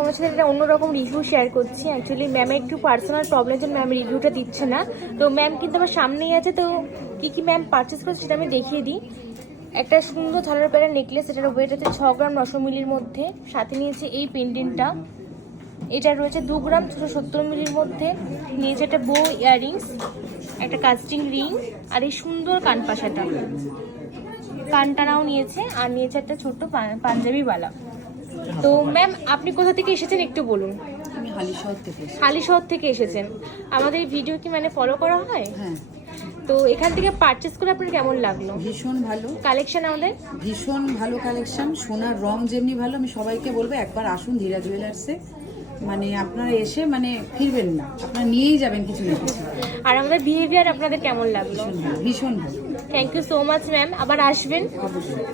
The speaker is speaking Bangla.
তোমার সাথে একটা অন্যরকম রিভিউ শেয়ার করছি। অ্যাকচুয়ালি ম্যামের একটু পার্সোনাল প্রবলেম জন্য ম্যাম রিভিউটা দিচ্ছে না। তো ম্যাম কিন্তু আমার সামনেই আছে, তো কি ম্যাম পারচেস করেছে সেটা আমি দেখিয়ে দিই। একটা সুন্দর ঝালার প্যারা নেকলেস, এটার ওয়েট আছে 6 গ্রাম 900 মিলির মধ্যে। সাথে নিয়েছে এই পেন্ডেন্টটা, এটা রয়েছে 2 গ্রাম 670 মিলির মধ্যে। নিয়েছে একটা বো ইয়াররিংস, একটা কাস্টিং রিং, আর এই সুন্দর কানপাশাটা, কানটানাও নিয়েছে, আর নিয়েছে একটা ছোট্ট পাঞ্জাবি বালা। তো ম্যাম আপনি কোথা থেকে এসেছেন একটু বলুন। আমি হালিশহর থেকে এসেছি। হালিশহর থেকে এসেছেন। আমাদের এই ভিডিও কি মানে ফলো করা হয়? হ্যাঁ, তো এখান থেকে পারচেস করে আপনার কেমন লাগলো? ভীষণ ভালো কালেকশন আমাদের ভীষণ ভালো কালেকশন। সোনার রং যেমনি ভালো, আমি সবাইকে বলবো একবার আসুন ধীরা জুয়েলার্সে। মানে আপনারা এসে মানে ফিরবেন না, আপনারা নিয়েই যাবেন কিছু না কিছু। আর আমাদের বিহেভিয়ার আপনাদের কেমন লাগলো? ভীষণ ভালো। Thank you so much ma'am, আবার আসবেন। অবশ্যই।